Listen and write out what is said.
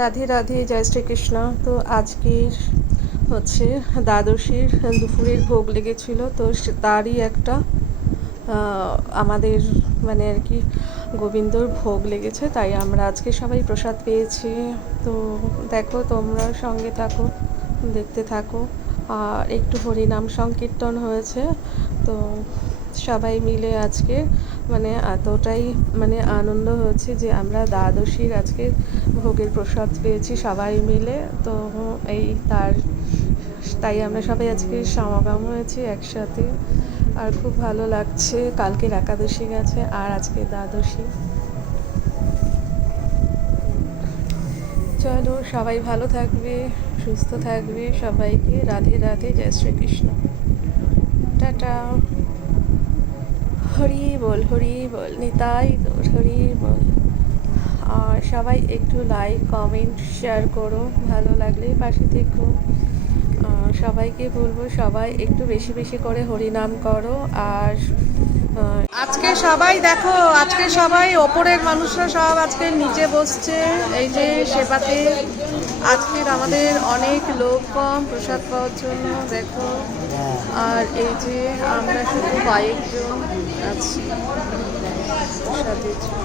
রাধে রাধে, জয় শ্রীকৃষ্ণ। তো আজকের হচ্ছে দ্বাদশীর দুপুরের ভোগ লেগেছিল, তো তারই একটা আমাদের মানে আর কি গোবিন্দর ভোগ লেগেছে, তাই আমরা আজকে সবাই প্রসাদ পেয়েছি। তো দেখো, তোমরা সঙ্গে থাকো, দেখতে থাকো। আর একটু হরিনাম সংকীর্তন হয়েছে, তো সবাই মিলে আজকে মানে এতটাই মানে আনন্দ হচ্ছে যে আমরা দ্বাদশীর আজকে ভোগের প্রসাদ পেয়েছি সবাই মিলে। তো এই তাই আমরা সবাই আজকে সমাগম হয়েছি একসাথে, আর খুব ভালো লাগছে। কালকের একাদশী গেছে আর আজকে দ্বাদশী। চলো, সবাই ভালো থাকবে, সুস্থ থাকবে। সবাইকে রাধে রাধে, জয় শ্রীকৃষ্ণ, টাটা। হরি বল, হরি বল, নিতাই গৌর হরি বল। আর সবাই একটু লাইক কমেন্ট শেয়ার করো, ভালো লাগলে পাশে থেকো। সবাইকে বলবো সবাই একটু বেশি বেশি করে হরিনাম করো। আর আজকে সবাই দেখো, আজকে সবাই ওপরের মানুষরা সব আজকে নিচে বসছে এই যে সেবাতে। আজকের আমাদের অনেক লোক কম প্রসাদ পাওয়ার জন্য, দেখো। আর এই যে আমরা শুধু কয়েকজন আছি প্রসাদের জন্য।